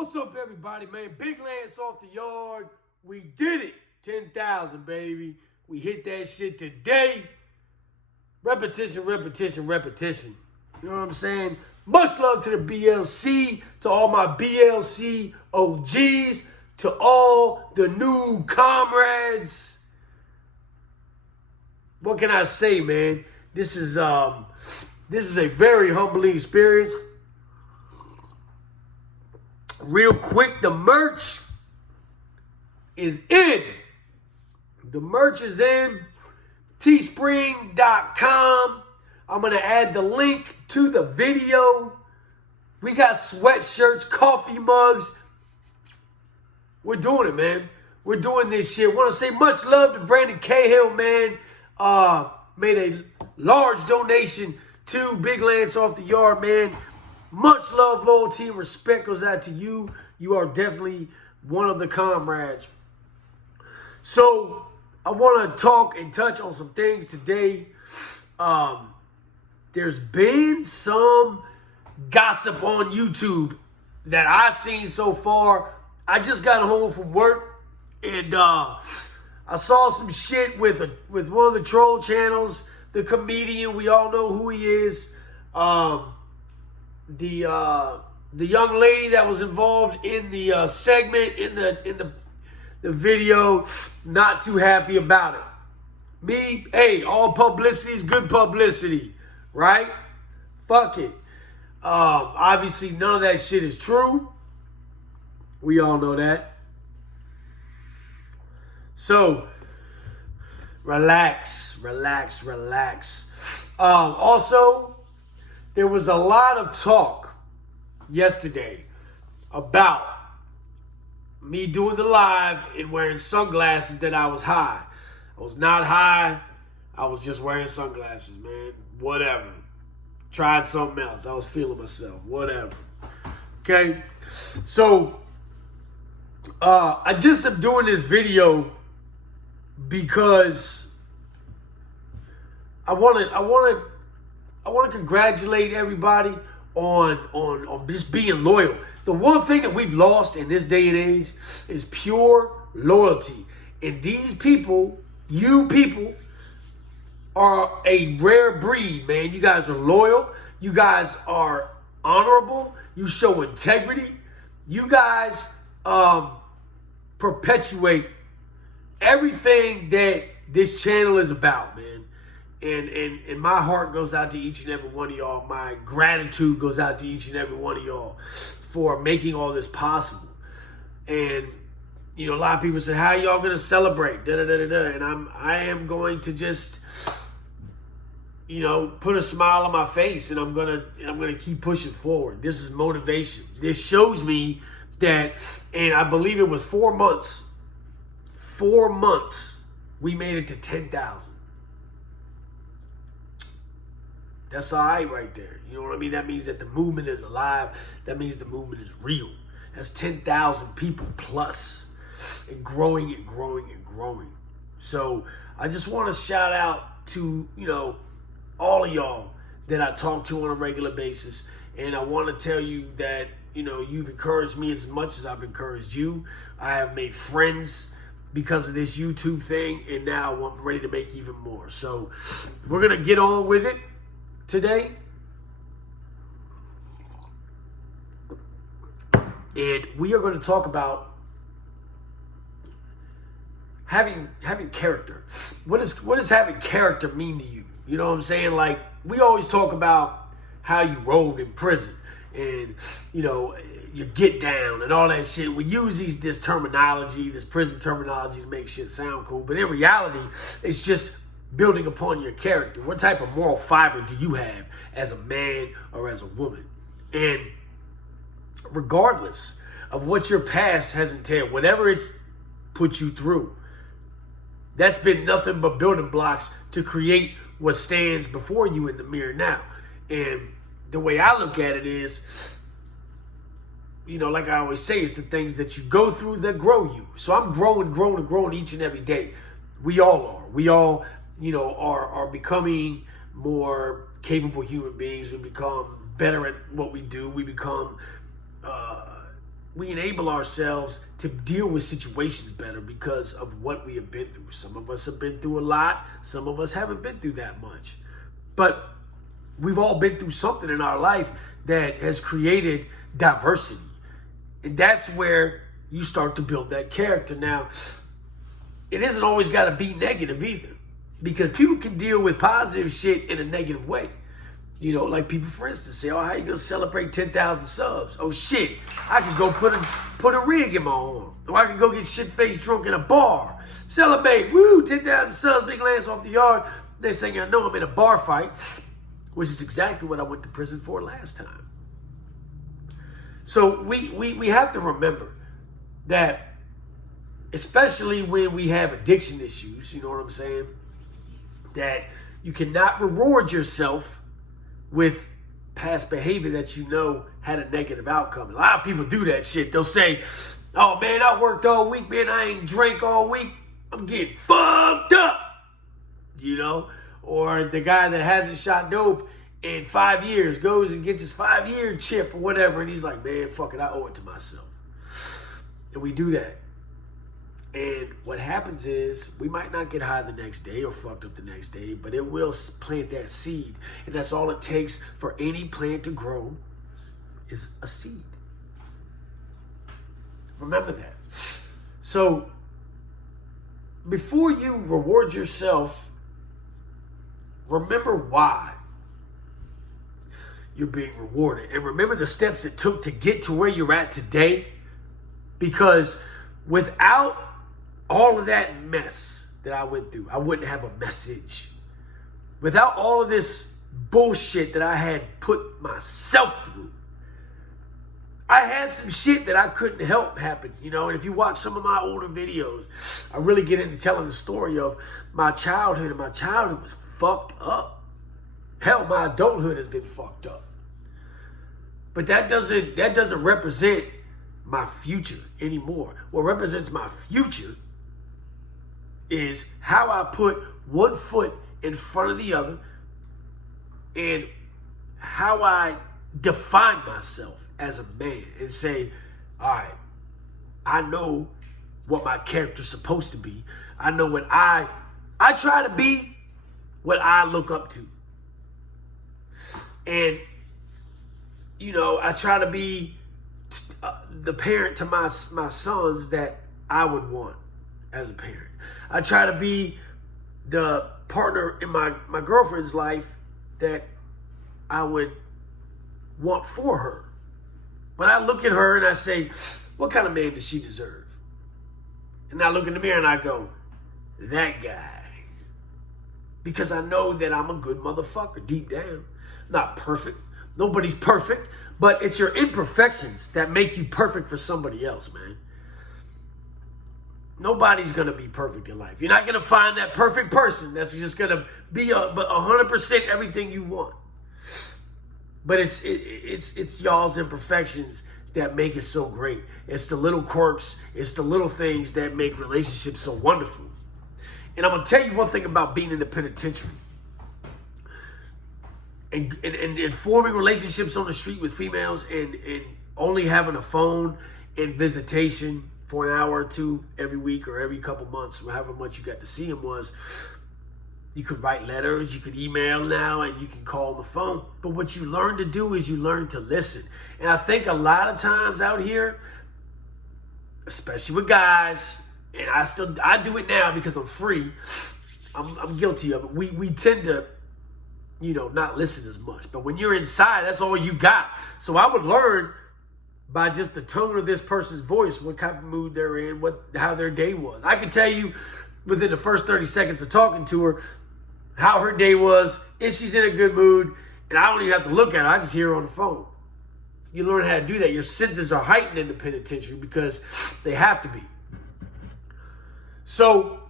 What's up, everybody, man? Big Lance off the yard. We did it. 10,000, baby. We hit that shit today. Repetition, repetition, repetition. You know what I'm saying? Much love to the BLC, to all my BLC OGs, to all the new comrades. What can I say, man? This is a very humbling experience. Real quick, the merch is in. The merch is in. Teespring.com. I'm going to add the link to the video. We got sweatshirts, coffee mugs. We're doing it, man. We're doing this shit. Want to say much love to Brandon Cahill, man. Made a large donation to Big Lance off the yard, man. Much love, loyalty, and respect goes out to you. You are definitely one of the comrades. So, I want to talk and touch on some things today. There's been some gossip on YouTube that I've seen so far. I just got home from work, and I saw some shit with one of the troll channels, the comedian. We all know who he is. The young lady that was involved in the segment in the video, not too happy about it. Me, hey, all publicity is good publicity, right? Fuck it. Obviously, none of that shit is true. We all know that. So, relax, relax, relax. Also, there was a lot of talk yesterday about me doing the live and wearing sunglasses that I was high. I was not high. I was just wearing sunglasses, man. Whatever. Tried something else. I was feeling myself. Whatever. Okay? So, I just am doing this video because I want to congratulate everybody on just being loyal. The one thing that we've lost in this day and age is pure loyalty. And these people, you people, are a rare breed, man. You guys are loyal. You guys are honorable. You show integrity. You guys perpetuate everything that this channel is about, man. And my heart goes out to each and every one of y'all. My gratitude goes out to each and every one of y'all for making all this possible. And, you know, a lot of people say, how y'all going to celebrate? And I am going to just, you know, put a smile on my face, and I'm going to keep pushing forward. This is motivation. This shows me that, and I believe it was 4 months. 4 months, we made it to 10,000. That's all right there. You know what I mean? That means that the movement is alive. That means the movement is real. That's 10,000 people plus, and growing and growing and growing. So I just want to shout out to, you know, all of y'all that I talk to on a regular basis. And I want to tell you that, you know, you've encouraged me as much as I've encouraged you. I have made friends because of this YouTube thing, and now I'm ready to make even more. So we're going to get on with it today. And we are going to talk about having character. What does having character mean to you? You know what I'm saying? Like, we always talk about how you rolled in prison and, you know, you get down and all that shit. We use this terminology, this prison terminology, to make shit sound cool. But in reality, it's just building upon your character. What type of moral fiber do you have as a man or as a woman? And regardless of what your past has entailed, whatever it's put you through, that's been nothing but building blocks to create what stands before you in the mirror now. And the way I look at it is, you know, like I always say, it's the things that you go through that grow you. So I'm growing each and every day. We all are. We all, you know, are becoming more capable human beings. We become better at what we do. We become we enable ourselves to deal with situations better because of what we have been through. Some of us have been through a lot. Some of us haven't been through that much. But we've all been through something in our life that has created diversity. And that's where you start to build that character. Now, it isn't always got to be negative either, because people can deal with positive shit in a negative way. You know, like people, for instance, say, oh, how you going to celebrate 10,000 subs? Oh, shit, I could go put a rig in my arm. Or I could go get shit-faced drunk in a bar. Celebrate, woo, 10,000 subs, big Lance off the yard. Next thing I know, I'm in a bar fight, which is exactly what I went to prison for last time. So we have to remember that, especially when we have addiction issues, you know what I'm saying, that you cannot reward yourself with past behavior that you know had a negative outcome. A lot of people do that shit. They'll say, oh man, I worked all week, man, I ain't drank all week, I'm getting fucked up, you know? Or the guy that hasn't shot dope in 5 years goes and gets his 5-year chip or whatever, and he's like, man, fuck it, I owe it to myself. And we do that. And what happens is we might not get high the next day or fucked up the next day, but it will plant that seed. And that's all it takes for any plant to grow is a seed. Remember that. So before you reward yourself, remember why you're being rewarded. And remember the steps it took to get to where you're at today. Because without all of that mess that I went through, I wouldn't have a message. Without all of this bullshit that I had put myself through, I had some shit that I couldn't help happen, you know. And if you watch some of my older videos, I really get into telling the story of my childhood, and my childhood was fucked up. Hell, my adulthood has been fucked up. But that doesn't represent my future anymore. What represents my future is how I put one foot in front of the other and how I define myself as a man and say, all right, I know what my character's supposed to be. I know what I try to be what I look up to. And, you know, I try to be the parent to my sons that I would want as a parent. I try to be the partner in my girlfriend's life that I would want for her. When I look at her and I say, what kind of man does she deserve? And I look in the mirror and I go, that guy. Because I know that I'm a good motherfucker deep down. Not perfect. Nobody's perfect. But it's your imperfections that make you perfect for somebody else, man. Nobody's going to be perfect in life. You're not going to find that perfect person that's just going to be 100% everything you want. But it's y'all's imperfections that make it so great. It's the little quirks. It's the little things that make relationships so wonderful. And I'm going to tell you one thing about being in the penitentiary. And forming relationships on the street with females and only having a phone and visitation for an hour or two every week or every couple months, or however much you got to see them, was you could write letters, you could email now, and you can call the phone. But what you learn to do is you learn to listen. And I think a lot of times out here, especially with guys, and I do it now because I'm free. I'm guilty of it. We tend to, you know, not listen as much. But when you're inside, that's all you got. So I would learn by just the tone of this person's voice, what kind of mood they're in, how their day was. I can tell you within the first 30 seconds of talking to her how her day was, if she's in a good mood, and I don't even have to look at her. I just hear her on the phone. You learn how to do that. Your senses are heightened in the penitentiary because they have to be. So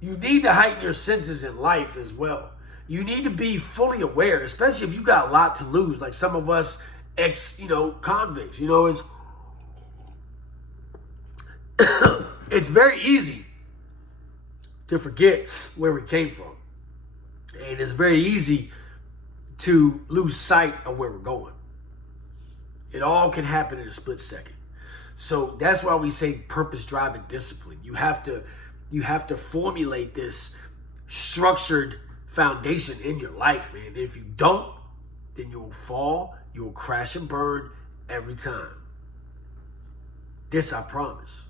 you need to heighten your senses in life as well. You need to be fully aware, especially if you got a lot to lose. Like some of us convicts, it's very easy to forget where we came from. And it's very easy to lose sight of where we're going. It all can happen in a split second. So that's why we say purpose, drive, and discipline. You have to formulate this structured foundation in your life, man. If you don't, then you'll fall, you'll crash and burn every time. This I promise.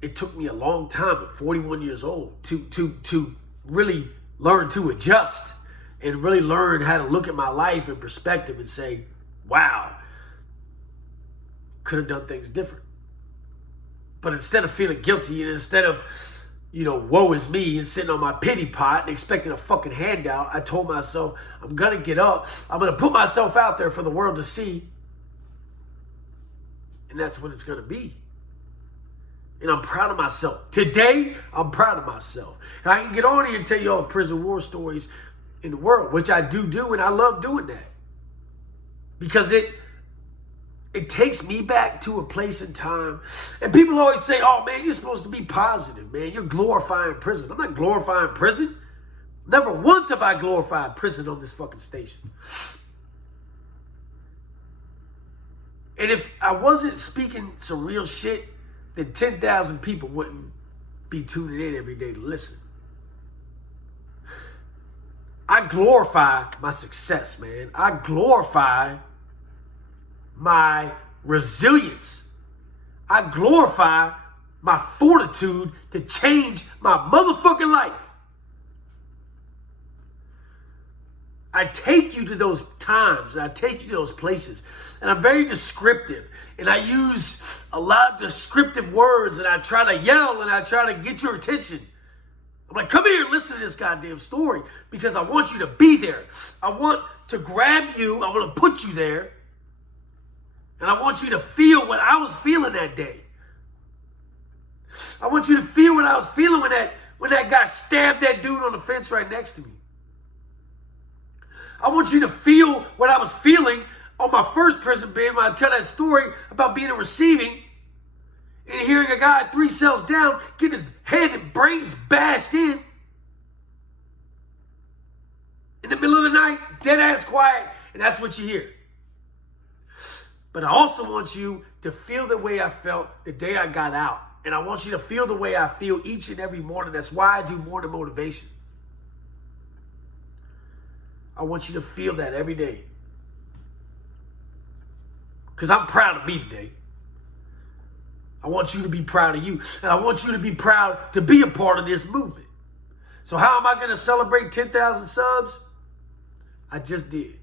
It took me a long time at 41 years old to really learn to adjust and really learn how to look at my life in perspective and say, wow, could have done things different. But instead of feeling guilty and instead of, woe is me and sitting on my pity pot and expecting a fucking handout, I told myself, I'm going to get up. I'm going to put myself out there for the world to see. And that's what it's going to be. And I'm proud of myself. Today, I'm proud of myself. And I can get on here and tell you all the prison war stories in the world, which I do, and I love doing that. Because it takes me back to a place in time. And people always say, oh, man, you're supposed to be positive, man. You're glorifying prison. I'm not glorifying prison. Never once have I glorified prison on this fucking station. And if I wasn't speaking some real shit, then 10,000 people wouldn't be tuning in every day to listen. I glorify my success, man. I glorify my resilience. I glorify my fortitude to change my motherfucking life. I take you to those times, and I take you to those places, and I'm very descriptive, and I use a lot of descriptive words, and I try to yell, and I try to get your attention. I'm like, come here and listen to this goddamn story, because I want you to be there. I want to grab you, I want to put you there, and I want you to feel what I was feeling that day. I want you to feel what I was feeling when that guy stabbed that dude on the fence right next to me. I want you to feel what I was feeling on my first prison bed when I tell that story about being in receiving and hearing a guy 3 cells down get his head and brains bashed in the middle of the night, dead ass quiet, and that's what you hear. But I also want you to feel the way I felt the day I got out. And I want you to feel the way I feel each and every morning. That's why I do morning motivation. I want you to feel that every day. Because I'm proud of me today. I want you to be proud of you. And I want you to be proud to be a part of this movement. So how am I going to celebrate 10,000 subs? I just did.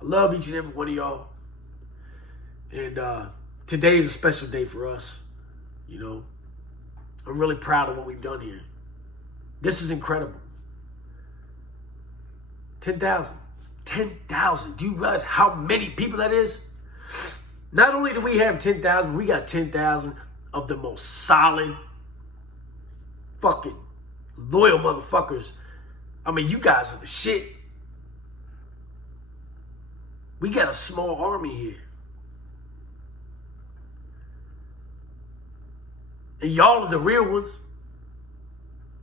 I love each and every one of y'all. And today is a special day for us. I'm really proud of what we've done here. This is incredible. 10,000. 10,000. Do you realize how many people that is? Not only do we have 10,000, we got 10,000 of the most solid, fucking loyal motherfuckers. I mean, you guys are the shit. We got a small army here. And y'all are the real ones.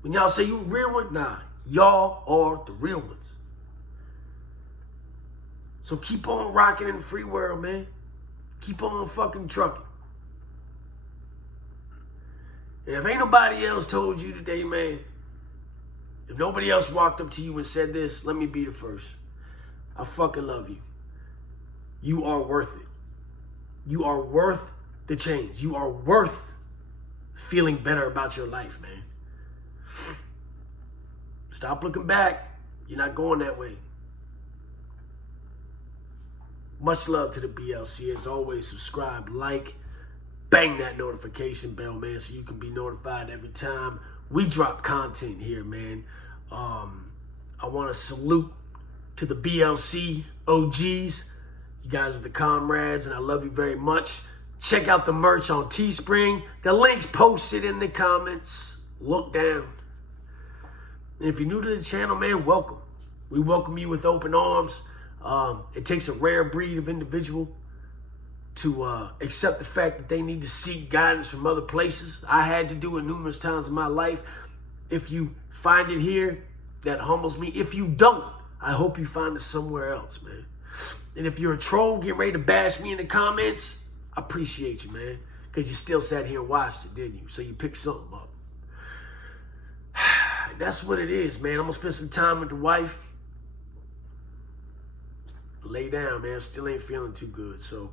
When y'all say you real one, nah, y'all are the real ones. So keep on rocking in the free world, man. Keep on fucking trucking. And if ain't nobody else told you today, man, if nobody else walked up to you and said this, let me be the first. I fucking love you. You are worth it. You are worth the change. You are worth feeling better about your life, man. Stop looking back. You're not going that way. Much love to the BLC. As always, subscribe, like, bang that notification bell, man, so you can be notified every time we drop content here, man. I want to salute to the BLC OGs. You guys are the comrades, and I love you very much. Check out the merch on Teespring. The link's posted in the comments. Look down. And if you're new to the channel, man, welcome. We welcome you with open arms. It takes a rare breed of individual to accept the fact that they need to seek guidance from other places. I had to do it numerous times in my life. If you find it here, that humbles me. If you don't, I hope you find it somewhere else, man. And if you're a troll getting ready to bash me in the comments, I appreciate you, man. Because you still sat here and watched it, didn't you? So you picked something up. That's what it is, man. I'm going to spend some time with the wife. Lay down, man. Still ain't feeling too good. So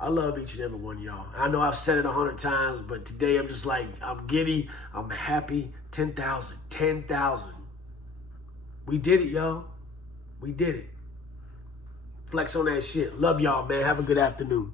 I love each and every one of y'all. I know I've said it 100 times, but today I'm just like, I'm giddy. I'm happy. 10,000. 10,000. We did it, y'all. We did it. Flex on that shit. Love y'all, man. Have a good afternoon.